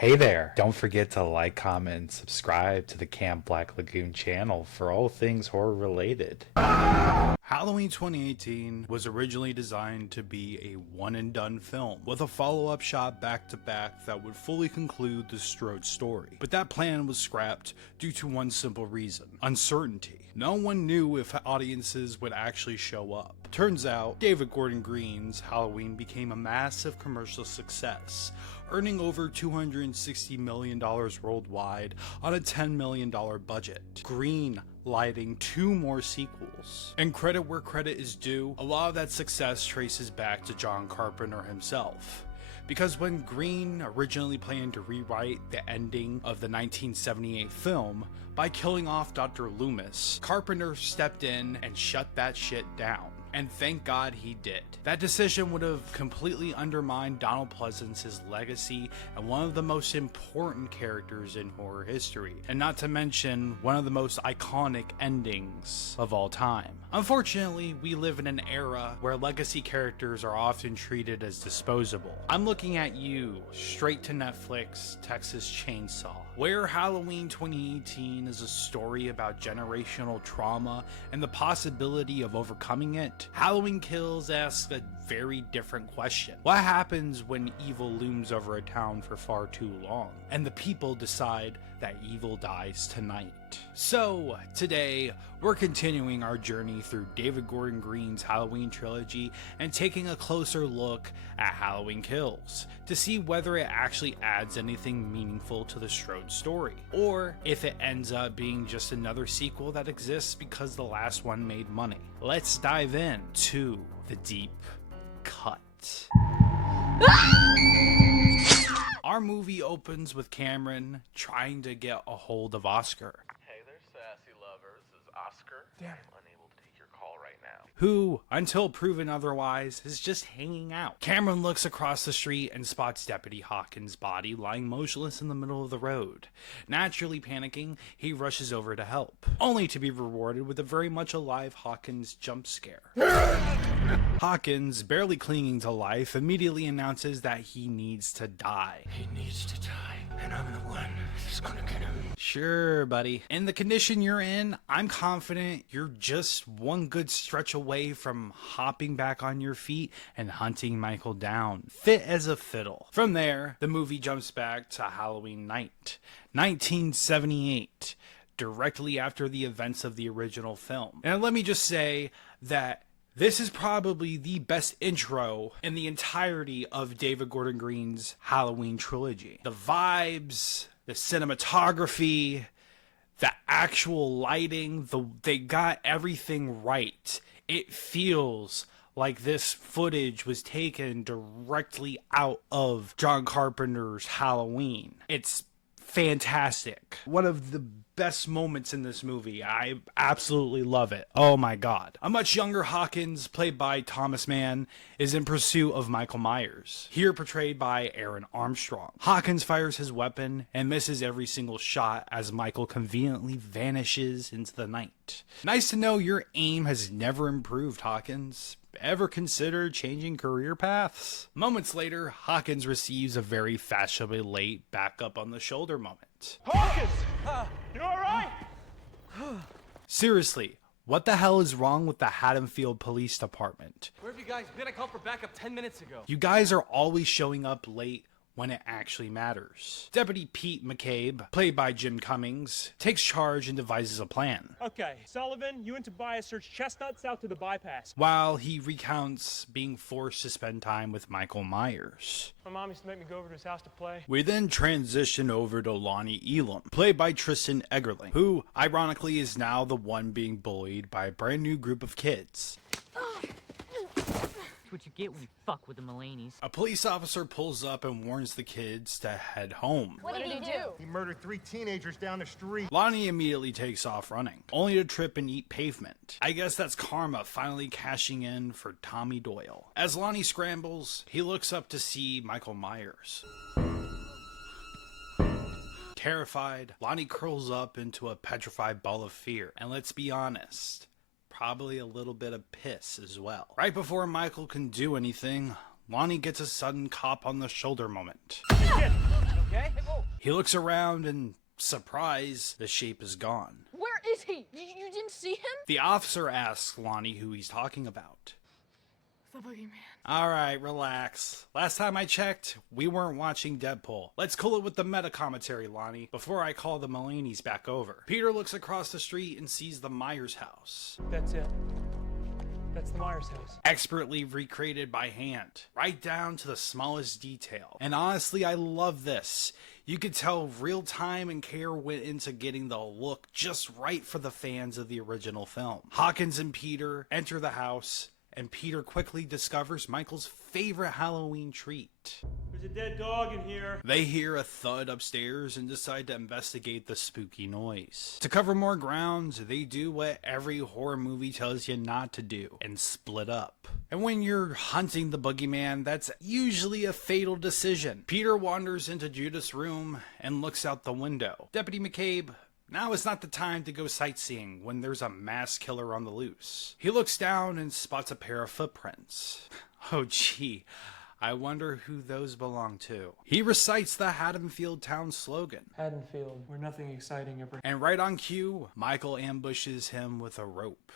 Hey there! Don't forget to like, comment, and subscribe to the Camp Black Lagoon channel for all things horror related. Halloween 2018 was originally designed to be a one-and-done film, with a follow-up shot back-to-back that would fully conclude the Strode story. But that plan was scrapped due to one simple reason: uncertainty. No one knew if audiences would actually show up. Turns out, David Gordon Green's Halloween became a massive commercial success, earning over $260 million worldwide on a $10 million budget. Green lighting 2 more sequels. And credit where credit is due, a lot of that success traces back to John Carpenter himself. Because when Green originally planned to rewrite the ending of the 1978 film by killing off Dr. Loomis, Carpenter stepped in and shut that shit down. And thank God he did. That decision would have completely undermined Donald Pleasance's legacy and one of the most important characters in horror history, and not to mention one of the most iconic endings of all time. Unfortunately, we live in an era where legacy characters are often treated as disposable. I'm looking at you, straight to Netflix, Texas Chainsaw, where Halloween 2018 is a story about generational trauma and the possibility of overcoming it. Halloween Kills asks a very different question. What happens when evil looms over a town for far too long, and the people decide that evil dies tonight? So, today, we're continuing our journey through David Gordon Green's Halloween trilogy and taking a closer look at Halloween Kills to see whether it actually adds anything meaningful to the Strode story, or if it ends up being just another sequel that exists because the last one made money. Let's dive in to the deep cut. Our movie opens with Cameron trying to get a hold of Oscar. Hey there, sassy lovers. This is Oscar. Damn. I'm unable to take your call right now. Who, until proven otherwise, is just hanging out. Cameron looks across the street and spots Deputy Hawkins' body lying motionless in the middle of the road. Naturally panicking, he rushes over to help, only to be rewarded with a very much alive Hawkins jump scare. Hawkins, barely clinging to life, immediately announces that he needs to die. He needs to die, and I'm the one that's gonna get him. Sure, buddy. In the condition you're in, I'm confident you're just one good stretch away from hopping back on your feet and hunting Michael down, fit as a fiddle. From there, the movie jumps back to Halloween night, 1978, directly after the events of the original film. And let me just say that this is probably the best intro in the entirety of David Gordon Green's Halloween trilogy. The vibes, the cinematography, the actual lighting, they got everything right. It feels like this footage was taken directly out of John Carpenter's Halloween. It's fantastic. One of the best moments in this movie. I absolutely love it. Oh my god. A much younger Hawkins, played by Thomas Mann, is in pursuit of Michael Myers, here portrayed by Aaron Armstrong. Hawkins fires his weapon and misses every single shot as Michael conveniently vanishes into the night. Nice to know your aim has never improved, Hawkins. Ever considered changing career paths? Moments later, Hawkins receives a very fashionably late backup on the shoulder moment. Hawkins! You alright? Seriously, what the hell is wrong with the Haddonfield Police Department? Where have you guys been? I called for backup 10 minutes ago. You guys are always showing up late when it actually matters. Deputy Pete McCabe, played by Jim Cummings, takes charge and devises a plan. Okay, Sullivan, you and Tobias search Chestnut south to the bypass. While he recounts being forced to spend time with Michael Myers. My mom used to make me go over to his house to play. We then transition over to Lonnie Elam, played by Tristan Eggerling, who, ironically, is now the one being bullied by a brand new group of kids. What you get when you fuck with the Mulaney's. A police officer pulls up and warns the kids to head home. What did he do? He murdered 3 teenagers down the street. Lonnie immediately takes off running, only to trip and eat pavement. I guess that's karma finally cashing in for Tommy Doyle. As Lonnie scrambles, he looks up to see Michael Myers. Terrified, Lonnie curls up into a petrified ball of fear. And let's be honest, probably a little bit of piss as well. Right before Michael can do anything, Lonnie gets a sudden cop on the shoulder moment. Kid, okay? Hey, whoa. He looks around and, surprise, the shape is gone. Where is he? You didn't see him? The officer asks Lonnie who he's talking about. The boogeyman. Alright, relax. Last time I checked, we weren't watching Deadpool. Let's cool it with the meta commentary, Lonnie, before I call the Mulaney's back over. Peter looks across the street and sees the Myers house. That's it. That's the Myers house. Expertly recreated by hand, right down to the smallest detail. And honestly, I love this. You could tell real time and care went into getting the look just right for the fans of the original film. Hawkins and Peter enter the house, and Peter quickly discovers Michael's favorite Halloween treat. There's a dead dog in here. They hear a thud upstairs and decide to investigate the spooky noise. To cover more ground, they do what every horror movie tells you not to do, and split up. And when you're hunting the boogeyman, that's usually a fatal decision. Peter wanders into Judith's room and looks out the window. Deputy McCabe, now is not the time to go sightseeing when there's a mass killer on the loose. He looks down and spots a pair of footprints. Oh gee, I wonder who those belong to. He recites the Haddonfield town slogan. Haddonfield, where nothing exciting ever... And right on cue, Michael ambushes him with a rope.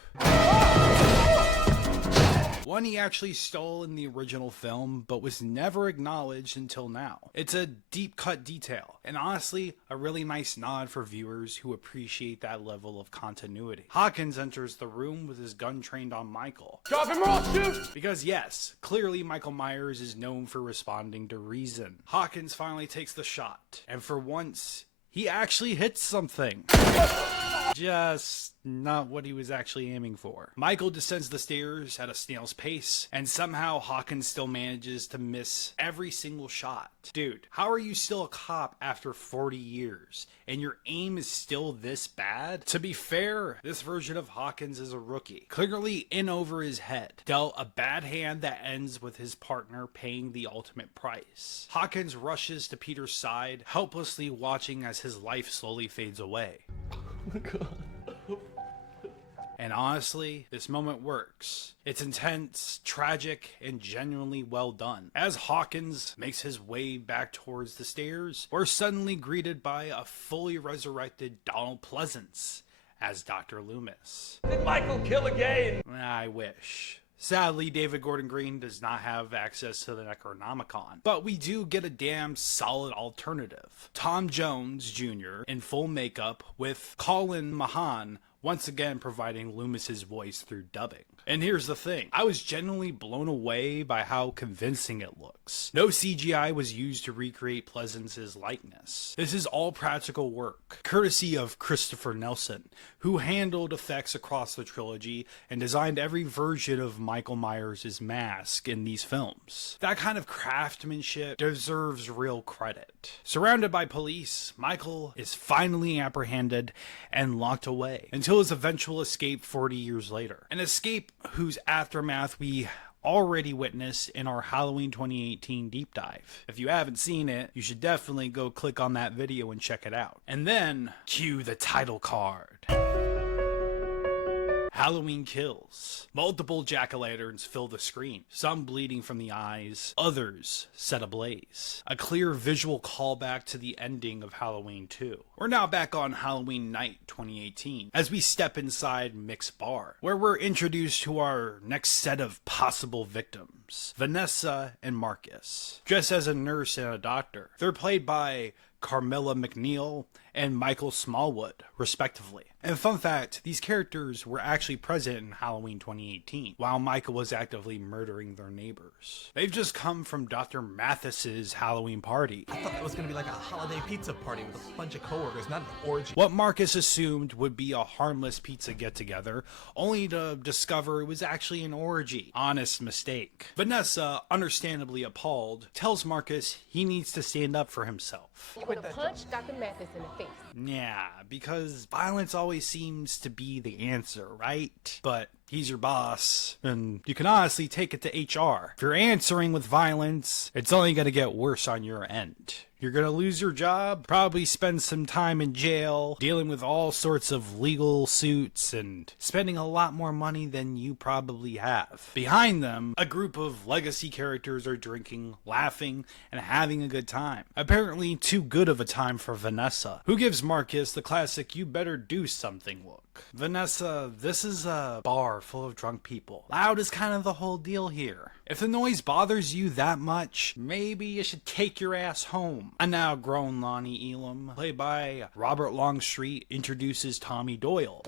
One he actually stole in the original film, but was never acknowledged until now. It's a deep cut detail, and honestly, a really nice nod for viewers who appreciate that level of continuity. Hawkins enters the room with his gun trained on Michael. Drop him or I'll shoot! Because yes, clearly Michael Myers is known for responding to reason. Hawkins finally takes the shot, and for once, he actually hits something. Just not what he was actually aiming for. Michael descends the stairs at a snail's pace, and somehow Hawkins still manages to miss every single shot. Dude, how are you still a cop after 40 years, and your aim is still this bad? To be fair, this version of Hawkins is a rookie, clearly in over his head, dealt a bad hand that ends with his partner paying the ultimate price. Hawkins rushes to Peter's side, helplessly watching as his life slowly fades away. And honestly, this moment works. It's intense, tragic, and genuinely well done. As Hawkins makes his way back towards the stairs, we're suddenly greeted by a fully resurrected Donald Pleasance as Dr. Loomis. Did Michael kill again? I wish. Sadly, David Gordon Green does not have access to the Necronomicon, but we do get a damn solid alternative. Tom Jones Jr. in full makeup with Colin Mahan once again providing Loomis's voice through dubbing. And here's the thing, I was genuinely blown away by how convincing it looks. No CGI was used to recreate Pleasance's likeness. This is all practical work, courtesy of Christopher Nelson, who handled effects across the trilogy and designed every version of Michael Myers' mask in these films. That kind of craftsmanship deserves real credit. Surrounded by police, Michael is finally apprehended and locked away until his eventual escape 40 years later. An escape whose aftermath we already witnessed in our Halloween 2018 deep dive. If you haven't seen it, you should definitely go click on that video and check it out. And then, cue the title card. Halloween Kills. Multiple jack-o'-lanterns fill the screen, some bleeding from the eyes, others set ablaze. A clear visual callback to the ending of Halloween 2. We're now back on Halloween night 2018, as we step inside Mick's bar, where we're introduced to our next set of possible victims, Vanessa and Marcus, dressed as a nurse and a doctor. They're played by Carmilla McNeil and Michael Smallwood, respectively. And fun fact, these characters were actually present in Halloween 2018, while Michael was actively murdering their neighbors. They've just come from Dr. Mathis's Halloween party. I thought it was gonna be like a holiday pizza party with a bunch of coworkers, not an orgy. What Marcus assumed would be a harmless pizza get-together, only to discover it was actually an orgy. Honest mistake. Vanessa, understandably appalled, tells Marcus he needs to stand up for himself. You would have punched Dr. Mathis in the face. Yeah, because violence always seems to be the answer, right? But he's your boss, and you can honestly take it to HR. If you're answering with violence, it's only going to get worse on your end. You're gonna lose your job, probably spend some time in jail, dealing with all sorts of legal suits, and spending a lot more money than you probably have. Behind them, a group of legacy characters are drinking, laughing, and having a good time. Apparently too good of a time for Vanessa, who gives Marcus the classic "you better do something" look. Vanessa, this is a bar full of drunk people. Loud is kind of the whole deal here. If the noise bothers you that much, maybe you should take your ass home. A now grown Lonnie Elam, played by Robert Longstreet, introduces Tommy Doyle.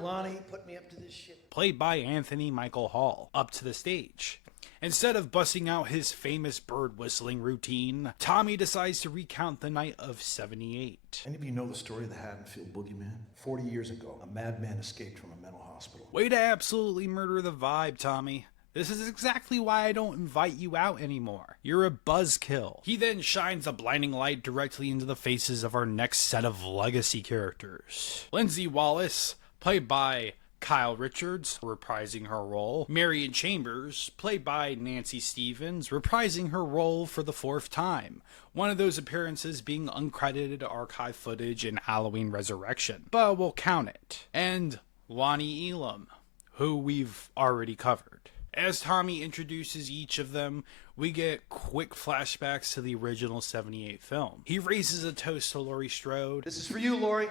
Lonnie, put me up to this shit. Played by Anthony Michael Hall, up to the stage. Instead of busting out his famous bird whistling routine, Tommy decides to recount the night of '78. Any of you know the story of the Haddonfield Boogeyman? 40 years ago, a madman escaped from a mental hospital. Way to absolutely murder the vibe, Tommy. This is exactly why I don't invite you out anymore. You're a buzzkill. He then shines a blinding light directly into the faces of our next set of legacy characters. Lindsay Wallace, played by Kyle Richards, reprising her role. Marion Chambers, played by Nancy Stevens, reprising her role for the 4th time. One of those appearances being uncredited archive footage in Halloween Resurrection, but we'll count it. And Lonnie Elam, who we've already covered. As Tommy introduces each of them, we get quick flashbacks to the original '78 film. He raises a toast to Laurie Strode. This is for you, Laurie.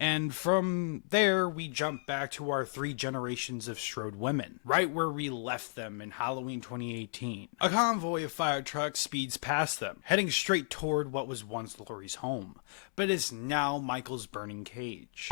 And from there, we jump back to our 3 generations of Strode women, right where we left them in Halloween 2018. A convoy of fire trucks speeds past them, heading straight toward what was once Laurie's home, but is now Michael's burning cage.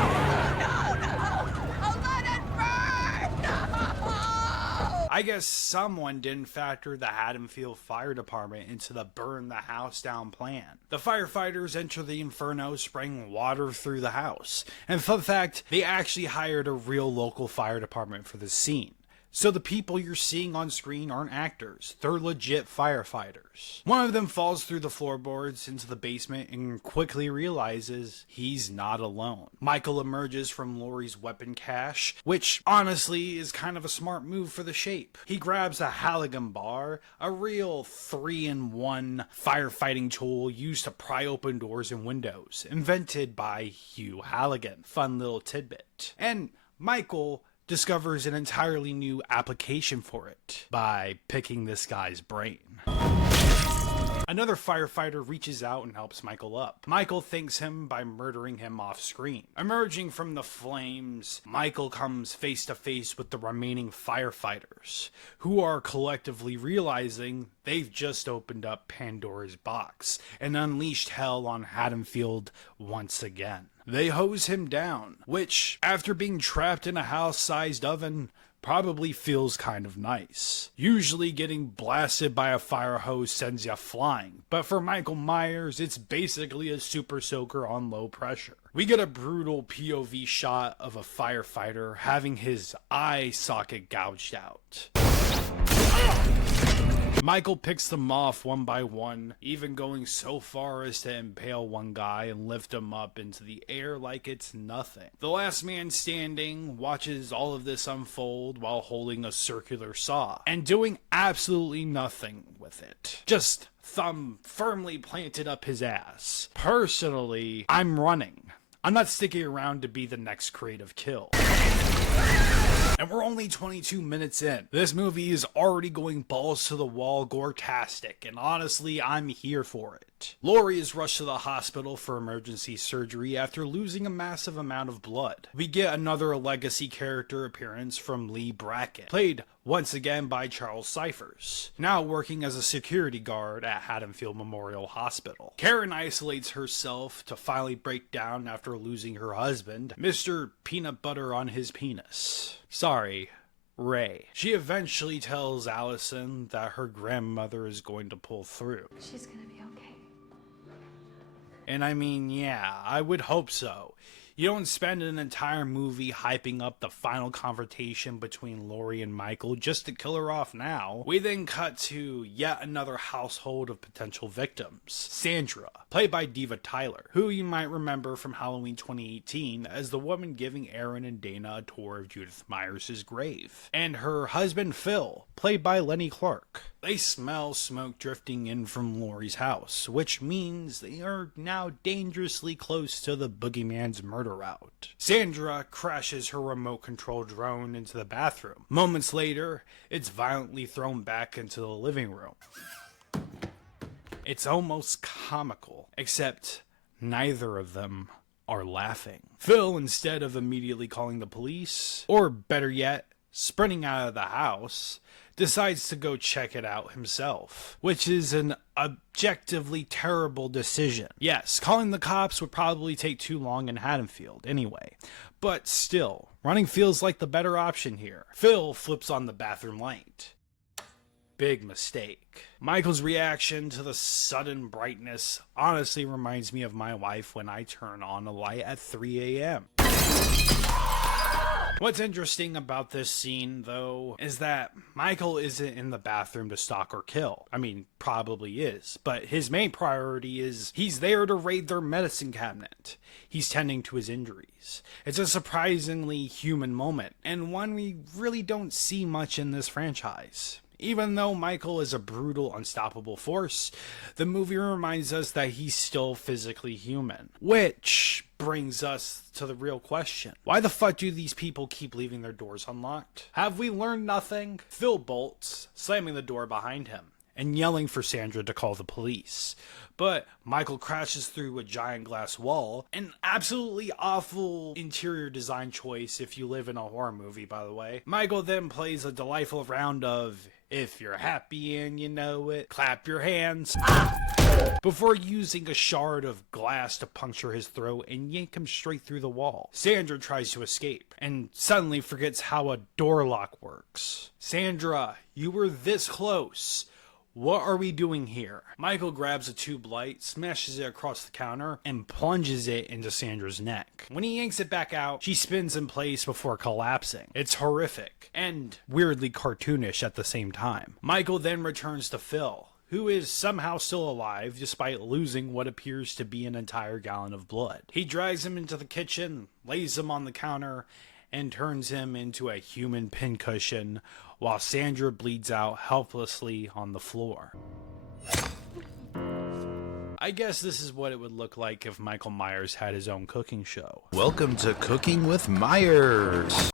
I guess someone didn't factor the Haddonfield Fire Department into the burn the house down plan. The firefighters enter the inferno spraying water through the house. And fun fact, they actually hired a real local fire department for this scene. So the people you're seeing on screen aren't actors, they're legit firefighters. One of them falls through the floorboards into the basement and quickly realizes he's not alone. Michael emerges from Laurie's weapon cache, which honestly is kind of a smart move for the shape. He grabs a Halligan bar, a real 3-in-1 firefighting tool used to pry open doors and windows, invented by Hugh Halligan. Fun little tidbit. And Michael discovers an entirely new application for it by picking this guy's brain. Another firefighter reaches out and helps Michael up. Michael thanks him by murdering him off screen. Emerging from the flames, Michael comes face to face with the remaining firefighters, who are collectively realizing they've just opened up Pandora's box and unleashed hell on Haddonfield once again. They hose him down, which, after being trapped in a house-sized oven, probably feels kind of nice. Usually getting blasted by a fire hose sends you flying, but for Michael Myers, it's basically a super soaker on low pressure. We get a brutal POV shot of a firefighter having his eye socket gouged out. Michael picks them off one by one, even going so far as to impale one guy and lift him up into the air like it's nothing. The last man standing watches all of this unfold while holding a circular saw and doing absolutely nothing with it. Just thumb firmly planted up his ass. Personally, I'm running. I'm not sticking around to be the next creative kill. And we're only 22 minutes in. This movie is already going balls to the wall gore-tastic, and honestly, I'm here for it. Laurie is rushed to the hospital for emergency surgery after losing a massive amount of blood. We get another legacy character appearance from Lee Brackett, played once again by Charles Cyphers, now working as a security guard at Haddonfield Memorial Hospital. Karen isolates herself to finally break down after losing her husband, Mr. Peanut Butter on his penis. Sorry, Ray. She eventually tells Allison that her grandmother is going to pull through. She's gonna be okay. And I mean, yeah, I would hope so. You don't spend an entire movie hyping up the final confrontation between Laurie and Michael just to kill her off now. We then cut to yet another household of potential victims. Sandra, played by Diva Tyler, who you might remember from Halloween 2018 as the woman giving Aaron and Dana a tour of Judith Myers' grave, and her husband Phil, played by Lenny Clark. They smell smoke drifting in from Laurie's house, which means they are now dangerously close to the boogeyman's murder route. Sandra crashes her remote-controlled drone into the bathroom. Moments later, it's violently thrown back into the living room. It's almost comical, except neither of them are laughing. Phil, instead of immediately calling the police, or better yet, sprinting out of the house, decides to go check it out himself, which is an objectively terrible decision. Yes, calling the cops would probably take too long in Haddonfield anyway, but still, running feels like the better option here. Phil flips on the bathroom light. Big mistake. Michael's reaction to the sudden brightness honestly reminds me of my wife when I turn on a light at 3 a.m. What's interesting about this scene, though, is that Michael isn't in the bathroom to stalk or kill. I mean, probably is, but his main priority is he's there to raid their medicine cabinet. He's tending to his injuries. It's a surprisingly human moment, and one we really don't see much in this franchise. Even though Michael is a brutal, unstoppable force, the movie reminds us that he's still physically human. Which brings us to the real question. Why the fuck do these people keep leaving their doors unlocked? Have we learned nothing? Phil bolts, slamming the door behind him, and yelling for Sandra to call the police. But Michael crashes through a giant glass wall, an absolutely awful interior design choice if you live in a horror movie, by the way. Michael then plays a delightful round of, if you're happy and you know it, clap your hands, before using a shard of glass to puncture his throat and yank him straight through the wall. Sandra tries to escape, and suddenly forgets how a door lock works. Sandra, you were this close. What are we doing here? Michael grabs a tube light, smashes it across the counter, and plunges it into Sandra's neck. When he yanks it back out, she spins in place before collapsing. It's horrific, and weirdly cartoonish at the same time. Michael then returns to Phil, who is somehow still alive despite losing what appears to be an entire gallon of blood. He drags him into the kitchen, lays him on the counter, and turns him into a human pincushion while Sandra bleeds out helplessly on the floor. I guess this is what it would look like if Michael Myers had his own cooking show. Welcome to Cooking with Myers.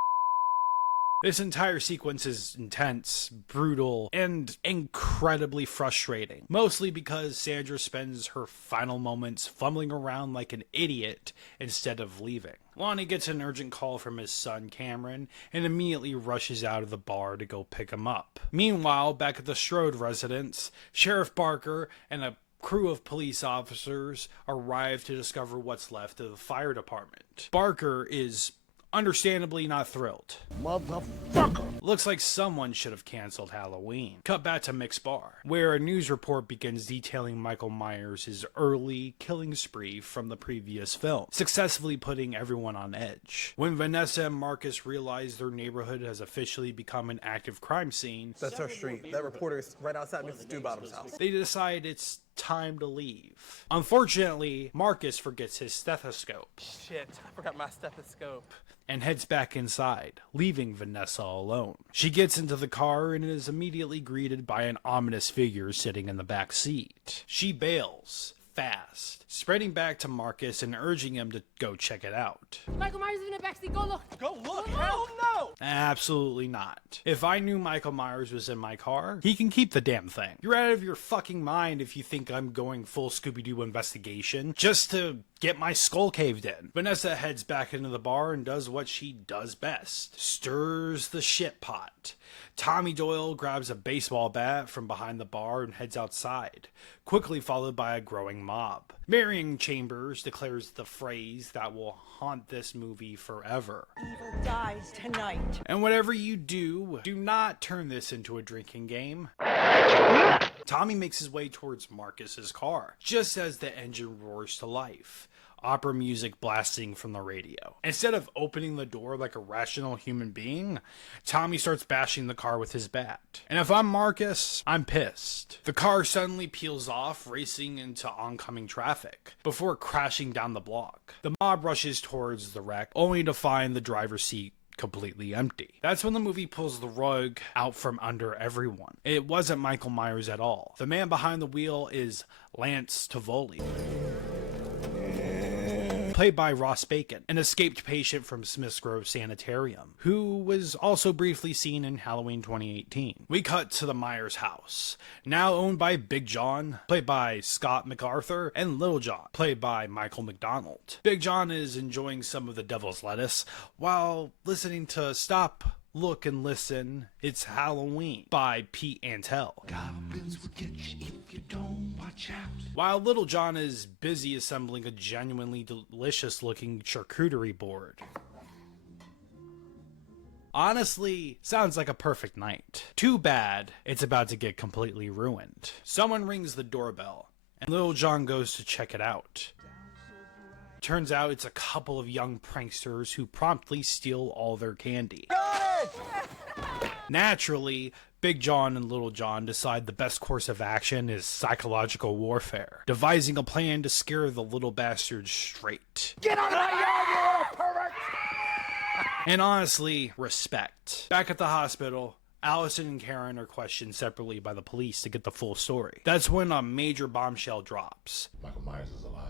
This entire sequence is intense, brutal, and incredibly frustrating. Mostly because Sandra spends her final moments fumbling around like an idiot instead of leaving. Lonnie gets an urgent call from his son Cameron and immediately rushes out of the bar to go pick him up. Meanwhile, back at the Strode residence, Sheriff Barker and a crew of police officers arrive to discover what's left of the fire department. Barker is understandably not thrilled. Motherfucker! Looks like someone should have canceled Halloween. Cut back to Mick's bar, where a news report begins detailing Michael Myers' early killing spree from the previous film, successfully putting everyone on edge. When Vanessa and Marcus realize their neighborhood has officially become an active crime scene, That's our street. That reporter's right outside Mr. Stewbottom's house. they decide it's time to leave. Unfortunately, Marcus forgets his stethoscope Shit, I forgot my stethoscope. and heads back inside, leaving Vanessa alone. She gets into the car and is immediately greeted by an ominous figure sitting in the back seat. She bails fast, spreading back to Marcus and urging him to go check it out. Michael Myers is in the backseat. Go look. Go look! Hell no! Absolutely not. If I knew Michael Myers was in my car, he can keep the damn thing. You're out of your fucking mind if you think I'm going full Scooby-Doo investigation just to get my skull caved in. Vanessa heads back into the bar and does what she does best. Stirs the shit pot. Tommy Doyle grabs a baseball bat from behind the bar and heads outside, quickly followed by a growing mob. Marion Chambers declares the phrase that will haunt this movie forever. Evil dies tonight. And whatever you do, do not turn this into a drinking game. Tommy makes his way towards Marcus's car, just as the engine roars to life. opera music blasting from the radio. Instead of opening the door like a rational human being, Tommy starts bashing the car with his bat. And if I'm Marcus, I'm pissed. The car suddenly peels off, racing into oncoming traffic, before crashing down the block. The mob rushes towards the wreck, only to find the driver's seat completely empty. That's when the movie pulls the rug out from under everyone. It wasn't Michael Myers at all. The man behind the wheel is Lance Tivoli, played by Ross Bacon, an escaped patient from Smith's Grove Sanitarium, who was also briefly seen in Halloween 2018. We cut to the Myers house, now owned by Big John, played by Scott MacArthur, and Little John, played by Michael McDonald. Big John is enjoying some of the devil's lettuce while listening to Stop, Look, and Listen, It's Halloween by Pete Antel. Goblins will get you if you don't watch out. While Little John is busy assembling a genuinely delicious looking charcuterie board. Honestly, sounds like a perfect night. Too bad it's about to get completely ruined. Someone rings the doorbell, and Little John goes to check it out. Turns out it's a couple of young pranksters who promptly steal all their candy. Naturally, Big John and Little John decide the best course of action is psychological warfare, devising a plan to scare the little bastards straight. Get out of my yard, you little pervert! And honestly, respect. Back at the hospital, Allison and Karen are questioned separately by the police to get the full story. That's when a major bombshell drops. Michael Myers is alive.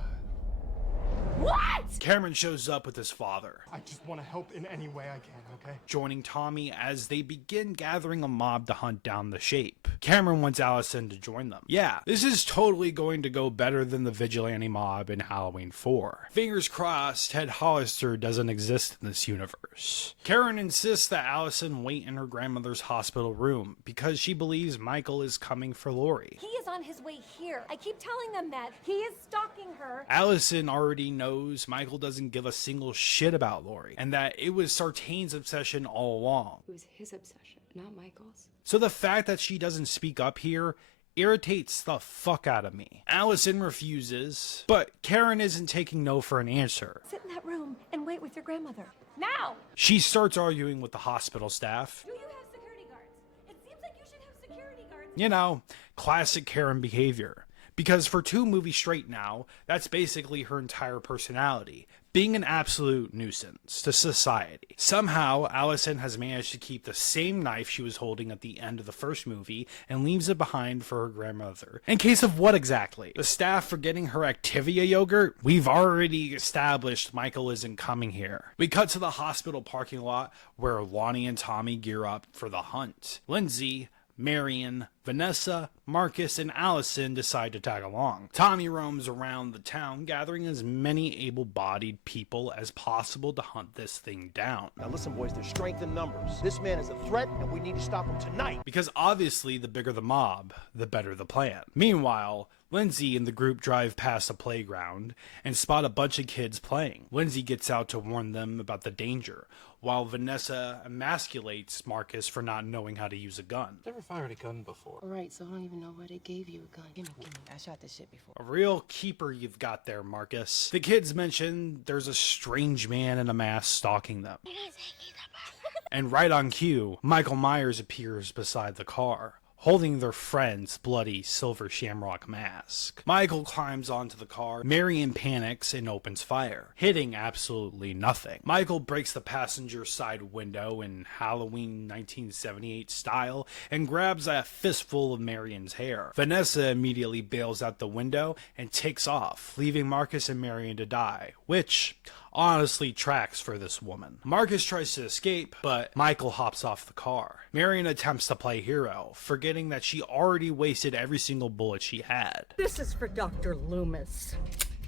What? Cameron shows up with his father, I just want to help in any way I can, okay? joining Tommy as they begin gathering a mob to hunt down the Shape. Cameron wants Allison to join them. Yeah, this is totally going to go better than the vigilante mob in Halloween 4. Fingers crossed, Ted Hollister doesn't exist in this universe. Karen insists that Allison wait in her grandmother's hospital room because she believes Michael is coming for Laurie. He is on his way here. I keep telling them that. He is stalking her. Allison already knows Michael doesn't give a single shit about Laurie, and that it was Sartain's obsession all along. It was his obsession, not Michael's. So the fact that she doesn't speak up here irritates the fuck out of me. Allison refuses, but Karen isn't taking no for an answer. Sit in that room and wait with your grandmother. Now! She starts arguing with the hospital staff. Do you have security guards? It seems like you should have security guards. You know, classic Karen behavior. Because for 2 movies straight now, that's basically her entire personality, being an absolute nuisance to society. Somehow, Allison has managed to keep the same knife she was holding at the end of the first movie and leaves it behind for her grandmother. In case of what exactly? The staff forgetting her Activia yogurt? We've already established Michael isn't coming here. We cut to the hospital parking lot where Lonnie and Tommy gear up for the hunt. Lindsay, Marion, Vanessa, Marcus, and Allison decide to tag along. Tommy roams around the town, gathering as many able-bodied people as possible to hunt this thing down. Now listen, boys, there's strength in numbers. This man is a threat, and we need to stop him tonight. Because obviously, the bigger the mob, the better the plan. Meanwhile, Lindsay and the group drive past a playground and spot a bunch of kids playing. Lindsay gets out to warn them about the danger, while Vanessa emasculates Marcus for not knowing how to use a gun. Never fired a gun before. All right, so I don't even know why they gave you a gun. Gimme. I shot this shit before. A real keeper you've got there, Marcus. The kids mention there's a strange man in a mask stalking them. And right on cue, Michael Myers appears beside the car, holding their friend's bloody silver shamrock mask. Michael climbs onto the car, Marion panics and opens fire, hitting absolutely nothing. Michael breaks the passenger side window in Halloween 1978 style and grabs a fistful of Marion's hair. Vanessa immediately bails out the window and takes off, leaving Marcus and Marion to die, which honestly tracks for this woman. Marcus tries to escape, but Michael hops off the car. Marion attempts to play hero, forgetting that she already wasted every single bullet she had. This is for Dr. Loomis.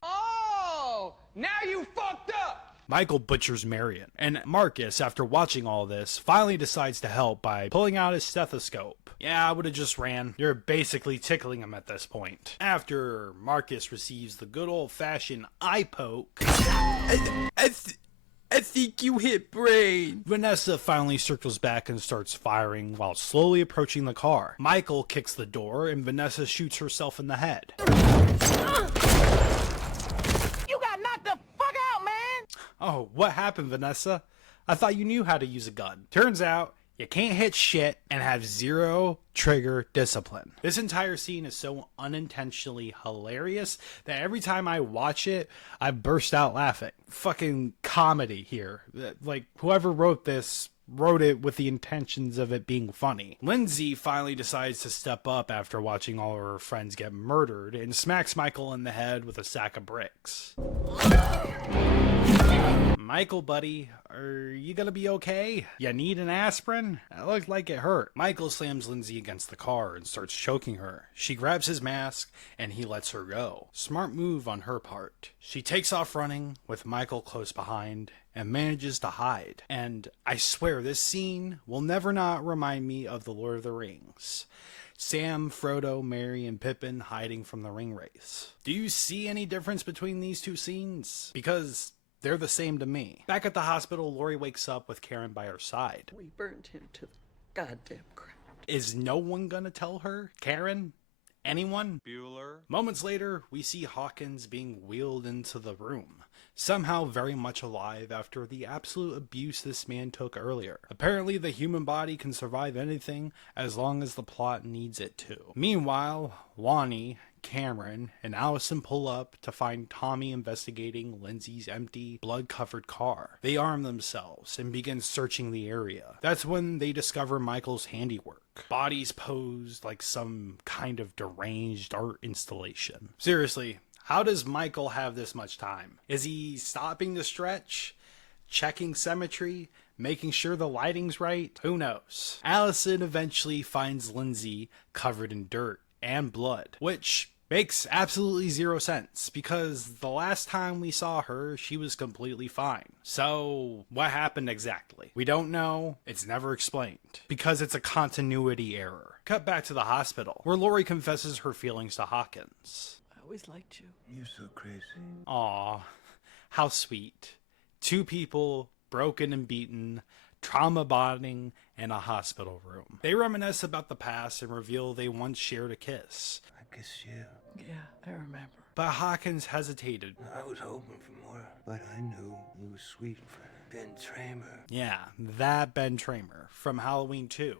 Oh, now you fucked up. Michael butchers Marion, and Marcus, after watching all this, finally decides to help by pulling out his stethoscope. Yeah, I would have just ran. You're basically tickling him at this point. After Marcus receives the good old-fashioned eye poke, I think you hit brain. Vanessa finally circles back and starts firing while slowly approaching the car. Michael kicks the door and Vanessa shoots herself in the head. You got knocked the What happened, Vanessa? I thought you knew how to use a gun. Turns out, you can't hit shit and have zero trigger discipline. This entire scene is so unintentionally hilarious that every time I watch it, I burst out laughing. Fucking comedy here. Like, whoever wrote this wrote it with the intentions of it being funny. Lindsay finally decides to step up after watching all of her friends get murdered and smacks Michael in the head with a sack of bricks. Michael, buddy, are you gonna be okay? You need an aspirin? It looked like it hurt. Michael slams Lindsay against the car and starts choking her. She grabs his mask and he lets her go. Smart move on her part. She takes off running with Michael close behind and manages to hide. And I swear this scene will never not remind me of The Lord of the Rings. Sam, Frodo, Merry, and Pippin hiding from the ring race. Do you see any difference between these two scenes? Because they're the same to me. Back at the hospital, Lori wakes up with Karen by her side. We burned him to the goddamn ground. Is no one gonna tell her? Karen? Anyone? Bueller. Moments later, we see Hawkins being wheeled into the room, somehow very much alive after the absolute abuse this man took earlier. Apparently, the human body can survive anything as long as the plot needs it to. Meanwhile, Lonnie, Cameron, and Allison pull up to find Tommy investigating Lindsay's empty, blood-covered car. They arm themselves and begin searching the area. That's when they discover Michael's handiwork. Bodies posed like some kind of deranged art installation. Seriously, how does Michael have this much time? Is he stopping to stretch? Checking symmetry? Making sure the lighting's right? Who knows? Allison eventually finds Lindsay covered in dirt and blood, which makes absolutely zero sense because the last time we saw her, she was completely fine. So what happened exactly? We don't know. It's never explained because it's a continuity error. Cut back to the hospital where Lori confesses her feelings to Hawkins. I always liked you. You're so crazy. Aw, how sweet. Two people, broken and beaten, trauma bonding in a hospital room. They reminisce about the past and reveal they once shared a kiss. I kiss you. Yeah, I remember. But Hawkins hesitated. I was hoping for more, but I knew you were sweet for Ben Tramer. Yeah, that Ben Tramer from Halloween 2,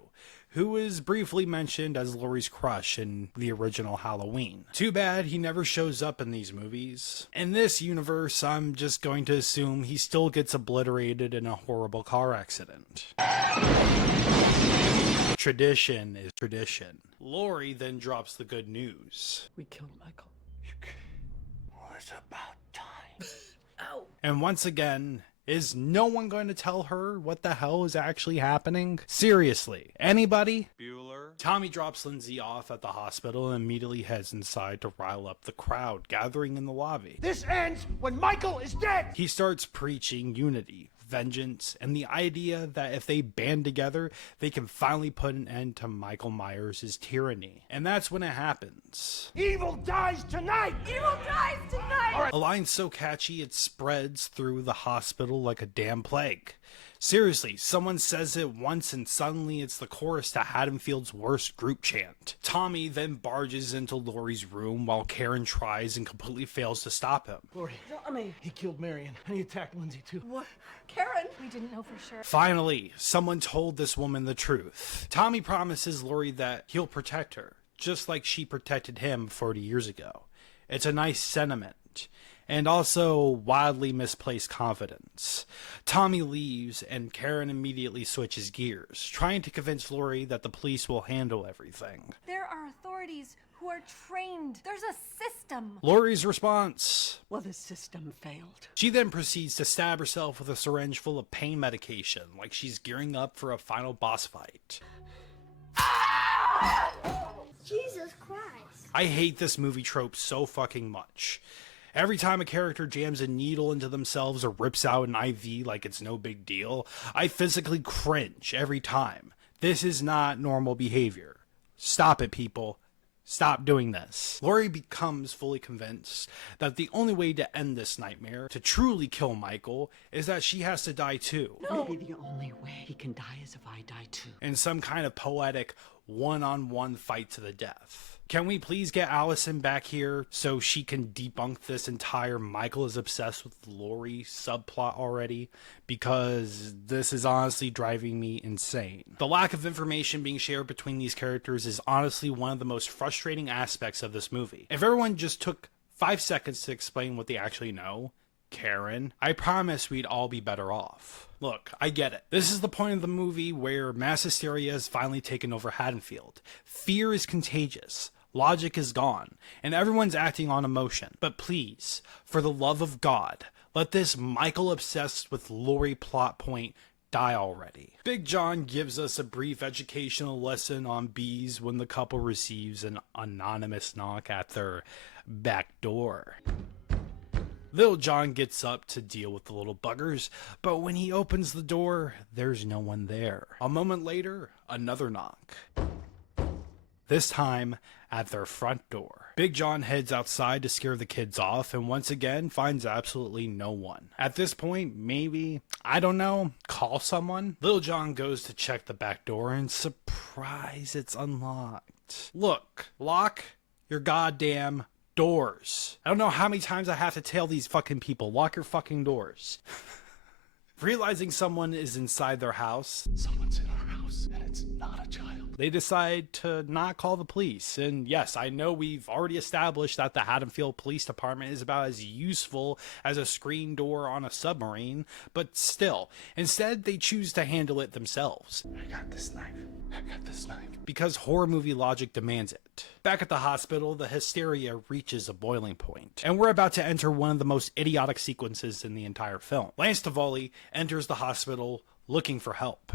who is briefly mentioned as Laurie's crush in the original Halloween. Too bad he never shows up in these movies. In this universe, I'm just going to assume he still gets obliterated in a horrible car accident. Tradition is tradition. Laurie then drops the good news. We killed Michael. Well, it's about time. Ow! And once again, is no one going to tell her what the hell is actually happening? Seriously, anybody? Bueller. Tommy drops Lindsay off at the hospital and immediately heads inside to rile up the crowd gathering in the lobby. This ends when Michael is dead! He starts preaching unity, vengeance, and the idea that if they band together, they can finally put an end to Michael Myers' tyranny. And that's when it happens. Evil dies tonight! Evil dies tonight! A line so catchy it spreads through the hospital like a damn plague. Seriously, someone says it once and suddenly it's the chorus to Haddonfield's worst group chant. Tommy then barges into Laurie's room while Karen tries and completely fails to stop him. Lori, he killed Marion and he attacked Lindsay too. What? Karen! We didn't know for sure. Finally, someone told this woman the truth. Tommy promises Laurie that he'll protect her, just like she protected him 40 years ago. It's a nice sentiment. And also wildly misplaced confidence. Tommy leaves and Karen immediately switches gears, trying to convince Laurie that the police will handle everything. There are authorities who are trained. There's a system. Laurie's response: Well, the system failed. she then proceeds to stab herself with a syringe full of pain medication, like she's gearing up for a final boss fight. Jesus Christ. I hate this movie trope so fucking much. Every time a character jams a needle into themselves or rips out an IV like it's no big deal, I physically cringe every time. This is not normal behavior. Stop it, people. Stop doing this. Laurie becomes fully convinced that the only way to end this nightmare, to truly kill Michael, is that she has to die too. Maybe the only way he can die is if I die too. In some kind of poetic one-on-one fight to the death. Can we please get Allison back here so she can debunk this entire Michael is obsessed with Lori subplot already? Because this is honestly driving me insane. The lack of information being shared between these characters is honestly one of the most frustrating aspects of this movie. If everyone just took 5 seconds to explain what they actually know, Karen, I promise we'd all be better off. Look, I get it. This is the point of the movie where mass hysteria has finally taken over Haddonfield. Fear is contagious. Logic is gone, and everyone's acting on emotion. But please, for the love of God, let this Michael obsessed with Lori plot point die already. Big John gives us a brief educational lesson on bees when the couple receives an anonymous knock at their back door. Little John gets up to deal with the little buggers, but when he opens the door, there's no one there. A moment later, another knock. This time, at their front door. Big John heads outside to scare the kids off and once again finds absolutely no one. At this point, maybe, I don't know, call someone? Little John goes to check the back door and surprise, it's unlocked. Look, lock your goddamn doors. I don't know how many times I have to tell these fucking people, lock your fucking doors. Realizing someone is inside their house. Someone's in our house, and it's not a child. They decide to not call the police. And yes, I know we've already established that the Haddonfield Police Department is about as useful as a screen door on a submarine, but still, instead they choose to handle it themselves. I got this knife. Because horror movie logic demands it. Back at the hospital, the hysteria reaches a boiling point, and we're about to enter one of the most idiotic sequences in the entire film. Lance Tivoli enters the hospital looking for help.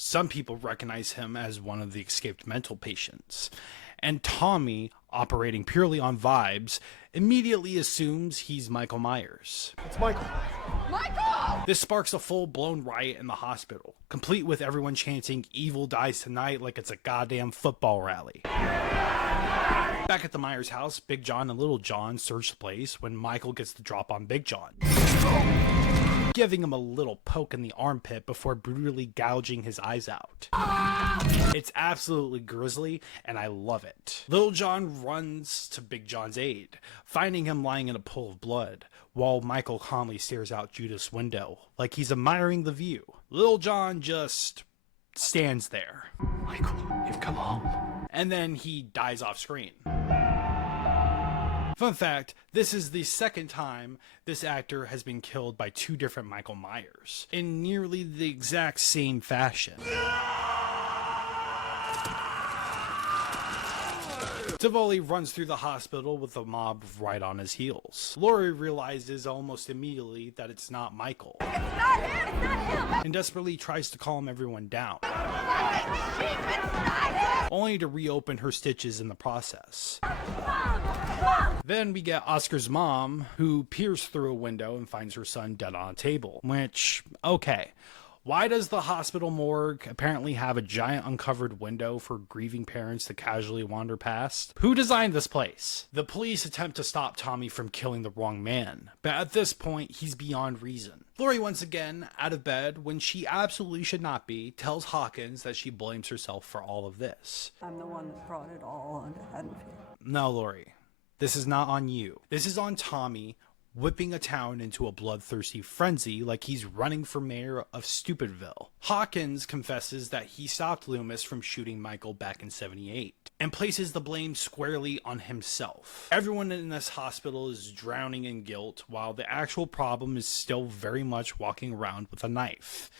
Some people recognize him as one of the escaped mental patients. And Tommy, operating purely on vibes, immediately assumes he's Michael Myers. It's Michael. Michael! This sparks a full-blown riot in the hospital, complete with everyone chanting "Evil dies tonight" like it's a goddamn football rally. Back at the Myers house, Big John and Little John search the place when Michael gets the drop on Big John, giving him a little poke in the armpit before brutally gouging his eyes out. It's absolutely grisly, and I love it. Little John runs to Big John's aid, finding him lying in a pool of blood, while Michael calmly stares out Judith's window, like he's admiring the view. Little John just stands there. Michael, you've come home. And then he dies off screen. Fun fact, this is the second time this actor has been killed by 2 different Michael Myers, in nearly the exact same fashion. Tivoli runs through the hospital with the mob right on his heels. Lori realizes almost immediately that it's not Michael. It's not him! It's not him! And desperately tries to calm everyone down, It's not him! only to reopen her stitches in the process. Mom! Mom! Then we get Oscar's mom, who peers through a window and finds her son dead on a table. Which, okay, why does the hospital morgue apparently have a giant uncovered window for grieving parents to casually wander past? Who designed this place? The police attempt to stop Tommy from killing the wrong man, but at this point, he's beyond reason. Lori, once again, out of bed when she absolutely should not be, tells Hawkins that she blames herself for all of this. I'm the one that brought it all onto Haddonfield. No, Lori. This is not on you. This is on Tommy whipping a town into a bloodthirsty frenzy like he's running for mayor of Stupidville. Hawkins confesses that he stopped Loomis from shooting Michael back in '78 and places the blame squarely on himself. Everyone in this hospital is drowning in guilt while the actual problem is still very much walking around with a knife.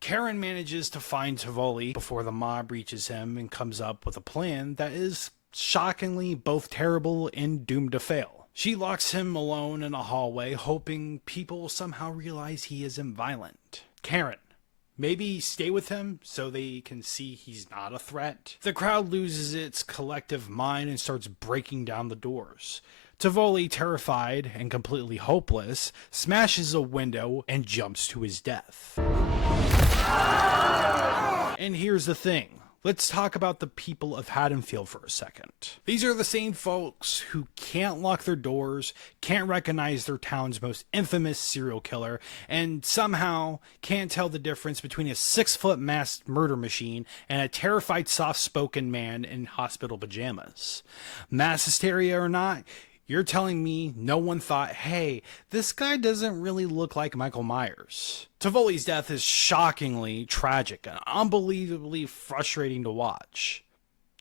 Karen manages to find Tivoli before the mob reaches him and comes up with a plan that is shockingly both terrible and doomed to fail. She locks him alone in a hallway, hoping people will somehow realize he isn't violent. Karen, maybe stay with him so they can see he's not a threat. The crowd loses its collective mind and starts breaking down the doors. Tivoli, terrified and completely hopeless, smashes a window and jumps to his death. And here's the thing. Let's talk about the people of Haddonfield for a second. These are the same folks who can't lock their doors, can't recognize their town's most infamous serial killer, and somehow can't tell the difference between a 6-foot masked murder machine and a terrified soft-spoken man in hospital pajamas. Mass hysteria or not, you're telling me no one thought, hey, this guy doesn't really look like Michael Myers. Tivoli's death is shockingly tragic and unbelievably frustrating to watch.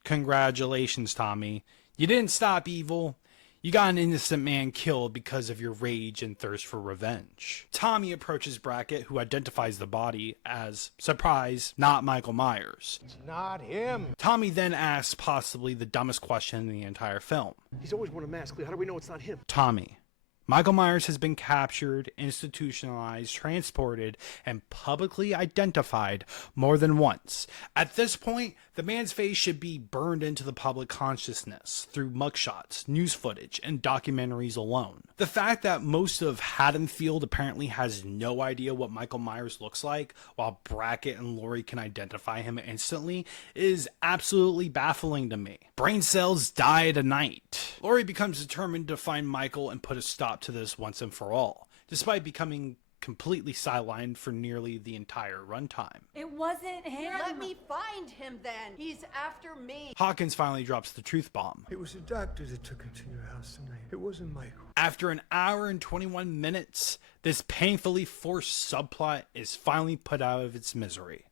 Congratulations, Tommy. You didn't stop evil. You got an innocent man killed because of your rage and thirst for revenge. Tommy approaches Brackett, who identifies the body as, surprise, not Michael Myers. It's not him. Tommy then asks possibly the dumbest question in the entire film. He's always worn a mask. How do we know it's not him? Tommy, Michael Myers has been captured, institutionalized, transported, and publicly identified more than once. At this point, the man's face should be burned into the public consciousness through mugshots, news footage, and documentaries alone. The fact that most of Haddonfield apparently has no idea what Michael Myers looks like, while Brackett and Laurie can identify him instantly, is absolutely baffling to me. Brain cells die at a night. Laurie becomes determined to find Michael and put a stop to this once and for all, despite becoming completely sidelined for nearly the entire runtime. It wasn't him. Let me find him then. He's after me. Hawkins finally drops the truth bomb. It was a doctor that took him to your house tonight. It wasn't Michael. After an hour and 21 minutes, this painfully forced subplot is finally put out of its misery.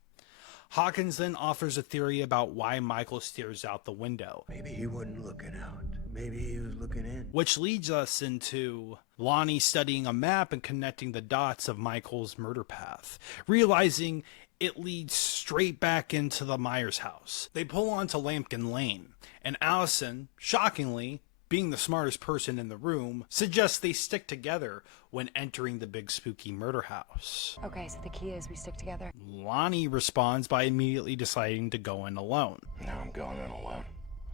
Hawkins then offers a theory about why Michael stares out the window. Maybe he wasn't looking out. Maybe he was looking in. Which leads us into Lonnie studying a map and connecting the dots of Michael's murder path, realizing it leads straight back into the Myers house. They pull onto Lampkin Lane, and Allison, shockingly, being the smartest person in the room, suggests they stick together when entering the big spooky murder house. Okay, so the key is we stick together. Lonnie responds by immediately deciding to go in alone. Now I'm going in alone.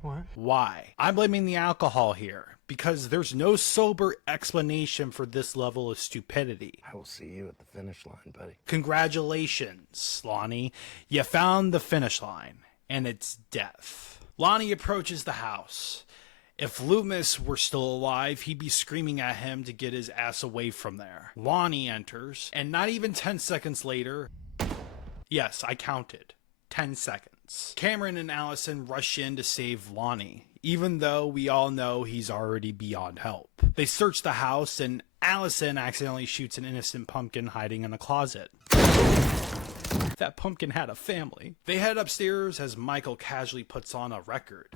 What? Why? I'm blaming the alcohol here, because there's no sober explanation for this level of stupidity. I will see you at the finish line, buddy. Congratulations, Lonnie. You found the finish line, and it's death. Lonnie approaches the house. If Loomis were still alive, he'd be screaming at him to get his ass away from there. Lonnie enters, and not even 10 seconds later, yes, I counted, 10 seconds. Cameron and Allison rush in to save Lonnie, even though we all know he's already beyond help. They search the house, and Allison accidentally shoots an innocent pumpkin hiding in a closet. That pumpkin had a family. They head upstairs as Michael casually puts on a record.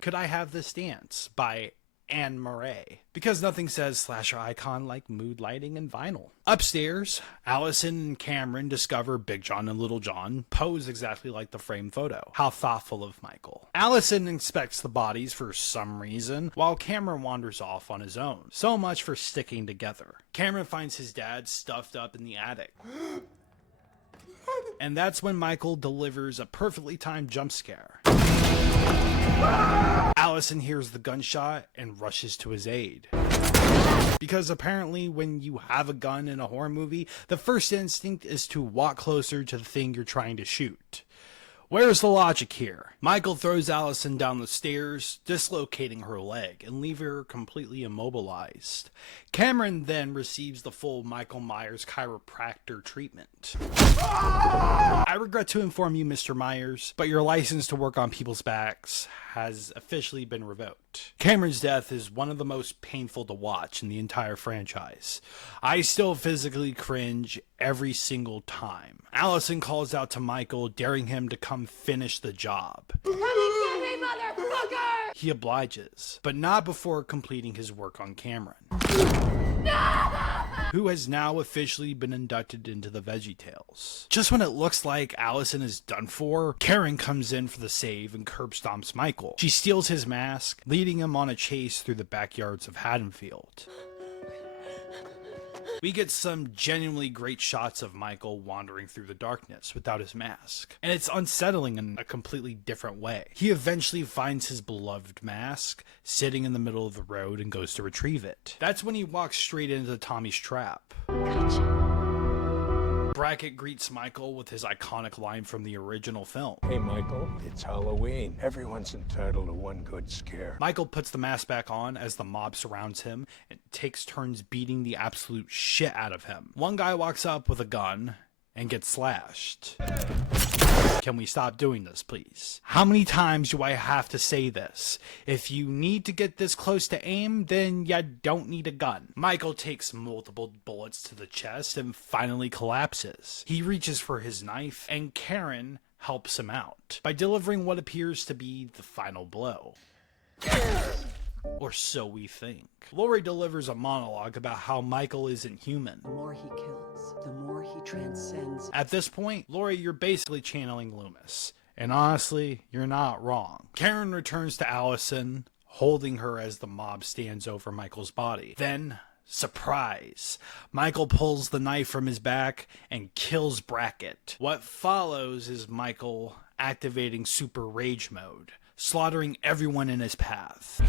Could I Have This Dance by Anne Murray, because nothing says slasher icon like mood lighting and vinyl. Upstairs, Allison and Cameron discover Big John and Little John pose exactly like the framed photo. How thoughtful of Michael. Allison inspects the bodies for some reason, while Cameron wanders off on his own. So much for sticking together. Cameron finds his dad stuffed up in the attic. And that's when Michael delivers a perfectly timed jump scare. Allison hears the gunshot and rushes to his aid. Because apparently when you have a gun in a horror movie, the first instinct is to walk closer to the thing you're trying to shoot. Where's the logic here? Michael throws Allison down the stairs, dislocating her leg and leaving her completely immobilized. Cameron then receives the full Michael Myers chiropractor treatment. I regret to inform you, Mr. Myers, but your license to work on people's backs has officially been revoked. Cameron's death is one of the most painful to watch in the entire franchise. I still physically cringe every single time. Allison calls out to Michael, daring him to come finish the job. Come and get me, motherfucker! He obliges, but not before completing his work on Cameron. Who has now officially been inducted into the VeggieTales. Just when it looks like Allison is done for, Karen comes in for the save and curb stomps Michael. She steals his mask, leading him on a chase through the backyards of Haddonfield. We get some genuinely great shots of Michael wandering through the darkness without his mask, and it's unsettling in a completely different way. He eventually finds his beloved mask sitting in the middle of the road and goes to retrieve it. That's when he walks straight into Tommy's trap. Gotcha. Brackett greets Michael with his iconic line from the original film. Hey Michael, it's Halloween. Everyone's entitled to one good scare. Michael puts the mask back on as the mob surrounds him and takes turns beating the absolute shit out of him. One guy walks up with a gun and gets slashed. Can we stop doing this, please? How many times do I have to say this? If you need to get this close to aim, then you don't need a gun. Michael takes multiple bullets to the chest and finally collapses. He reaches for his knife, and Karen helps him out by delivering what appears to be the final blow. Or so we think. Laurie delivers a monologue about how Michael isn't human. The more he kills, the more he transcends. At this point, Laurie, you're basically channeling Loomis. And honestly, you're not wrong. Karen returns to Allison, holding her as the mob stands over Michael's body. Then, surprise, Michael pulls the knife from his back and kills Brackett. What follows is Michael activating super rage mode, slaughtering everyone in his path.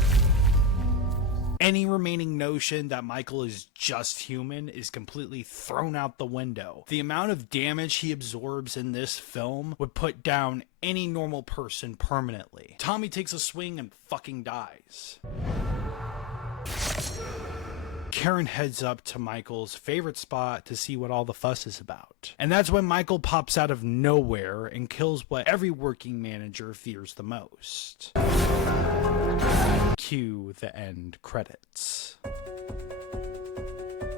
Any remaining notion that Michael is just human is completely thrown out the window. The amount of damage he absorbs in this film would put down any normal person permanently. Tommy takes a swing and fucking dies. Karen heads up to Michael's favorite spot to see what all the fuss is about. And that's when Michael pops out of nowhere and kills what every working manager fears the most. Cue the end credits.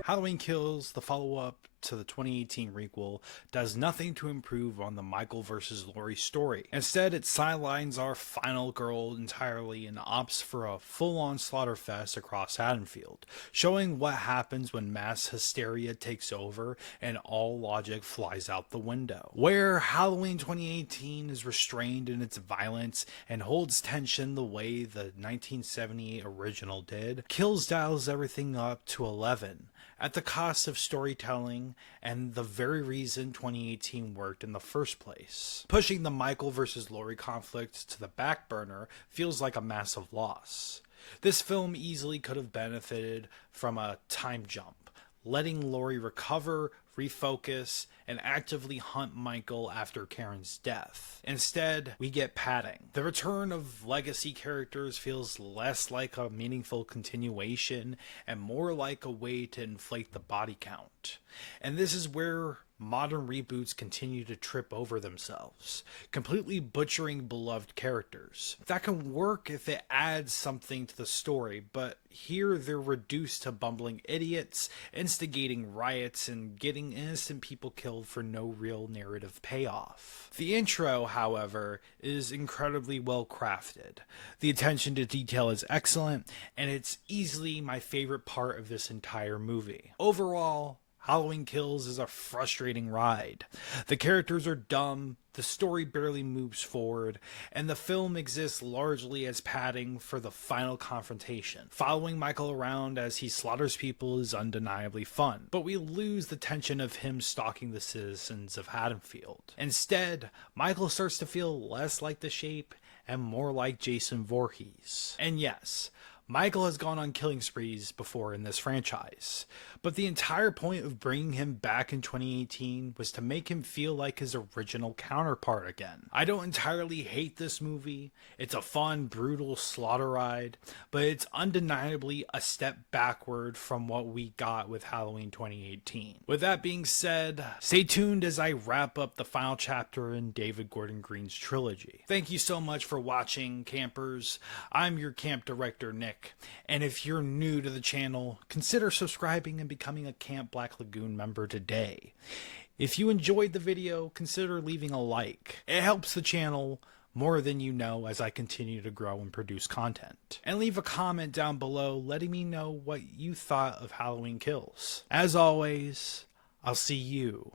Halloween Kills, the follow-up to the 2018 requel, does nothing to improve on the Michael vs. Laurie story. Instead, it sidelines our final girl entirely and opts for a full-on slaughterfest across Haddonfield, showing what happens when mass hysteria takes over and all logic flies out the window. Where Halloween 2018 is restrained in its violence and holds tension the way the 1978 original did, Kills dials everything up to 11. At the cost of storytelling and the very reason 2018 worked in the first place. Pushing the Michael versus Laurie conflict to the back burner feels like a massive loss. This film easily could have benefited from a time jump, letting Laurie recover, refocus, and actively hunt Michael after Karen's death. Instead, we get padding. The return of legacy characters feels less like a meaningful continuation and more like a way to inflate the body count. And this is where modern reboots continue to trip over themselves, completely butchering beloved characters. That can work if it adds something to the story, but here they're reduced to bumbling idiots, instigating riots, and getting innocent people killed for no real narrative payoff. The intro, however, is incredibly well crafted. The attention to detail is excellent, and it's easily my favorite part of this entire movie. Overall, Halloween Kills is a frustrating ride. The characters are dumb, the story barely moves forward, and the film exists largely as padding for the final confrontation. Following Michael around as he slaughters people is undeniably fun, but we lose the tension of him stalking the citizens of Haddonfield. Instead, Michael starts to feel less like the Shape and more like Jason Voorhees. And yes, Michael has gone on killing sprees before in this franchise, but the entire point of bringing him back in 2018 was to make him feel like his original counterpart again. I don't entirely hate this movie. It's a fun, brutal slaughter ride, but it's undeniably a step backward from what we got with Halloween 2018. With that being said, stay tuned as I wrap up the final chapter in David Gordon Green's trilogy. Thank you so much for watching, campers. I'm your camp director, Nick, and if you're new to the channel, consider subscribing and becoming a Camp Black Lagoon member today. If you enjoyed the video, consider leaving a like. It helps the channel more than you know as I continue to grow and produce content. And leave a comment down below letting me know what you thought of Halloween Kills. As always, I'll see you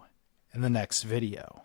in the next video.